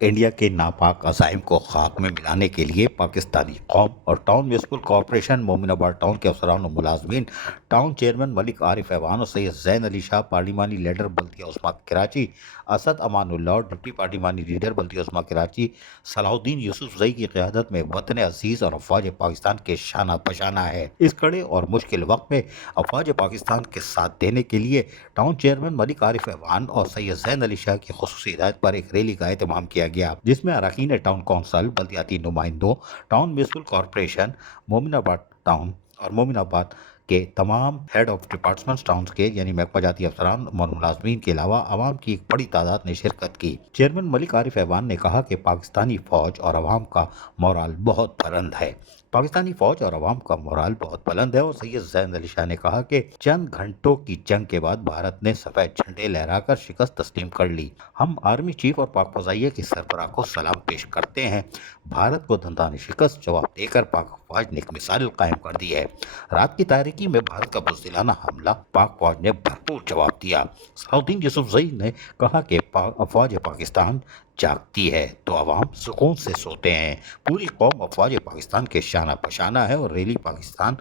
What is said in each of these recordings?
India کے ناپاک عزائم کو خاک میں ملانے کے لیے پاکستانی قوم اور ٹاؤن میونسپل کارپوریشن مومن آباد ٹاؤن کے افسران و ملازمین، ٹاؤن چیئرمین ملک عارف ایوان اور سید زین علی شاہ، پارلیمانی لیڈر بلدیہ عظمیٰ کراچی اسد امان اللہ اور ڈپٹی پارلیمانی لیڈر بلدیہ عظمیٰ کراچی صلاح الدین یوسف زئی کی قیادت میں وطن عزیز اور افواج پاکستان کے شانہ بشانہ ہے۔ اس کڑے اور مشکل وقت میں افواج پاکستان کے ساتھ دینے کے لیے ٹاؤن چیئرمین ملک عارف ایوان اور سید زین علی شاہ کی خصوصی ہدایت پر ایک ریلی کا اہتمام کیا گیا، جس میں اراکین ٹاؤن کونسل، بلدیاتی نمائندوں، ٹاؤن میونسپل کارپوریشن، مومن آباد ٹاؤن اور مومن آباد کے تمام ہیڈ آف ڈپارٹمنٹس ٹاؤنز کے یعنی محکمہ جاتی افسران اور ملازمین کے علاوہ عوام کی ایک بڑی تعداد نے شرکت کی۔ چیئرمین ملک عارف ایوان نے کہا کہ پاکستانی فوج اور عوام کا مورال بہت بلند ہے۔ پاکستانی فوج اور عوام کا مورال بہت بلند ہے اور سید زین علی شاہ نے کہا کہ چند گھنٹوں کی جنگ کے بعد بھارت نے سفید جھنڈے لہرا کر شکست تسلیم کر لی۔ ہم آرمی چیف اور پاک فضائیہ کے سربراہ کو سلام پیش کرتے ہیں۔ بھارت کو دندانہ شکست جواب دے کر پاک فوج نے ایک مثال قائم کر دی ہے۔ رات کی تاریکی میں بھارت کا بزدلانہ حملہ پاک فوج نے بھرپور جواب دیا۔ صلاح الدین یوسف زئی نے کہا کہ افواج پاکستان جاگتی ہے تو عوام سکون سے سوتے ہیں۔ پوری قوم افواج پاکستان کے شانہ بشانہ ہے اور ریلی پاکستان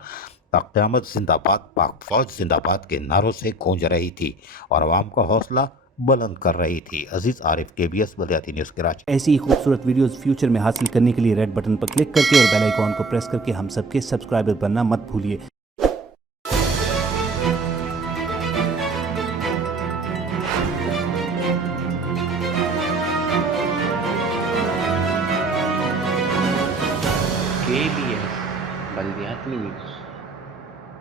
کا قیامت زندہ باد، پاک فوج زندہ باد کے نعروں سے گونج رہی تھی اور عوام کا حوصلہ بلند کر رہی تھی۔ عزیز عارف، KBS بلدیاتی نیوز کراچی۔ ایسی ہی خوبصورت ویڈیوز فیوچر میں حاصل کرنے کے لیے ریڈ بٹن پر کلک کر کے اور بیل آئیکن کو پریس کر کے ہم سب کے سبسکرائبر بننا مت بھولیے۔ KBS بلدیاتی نیوز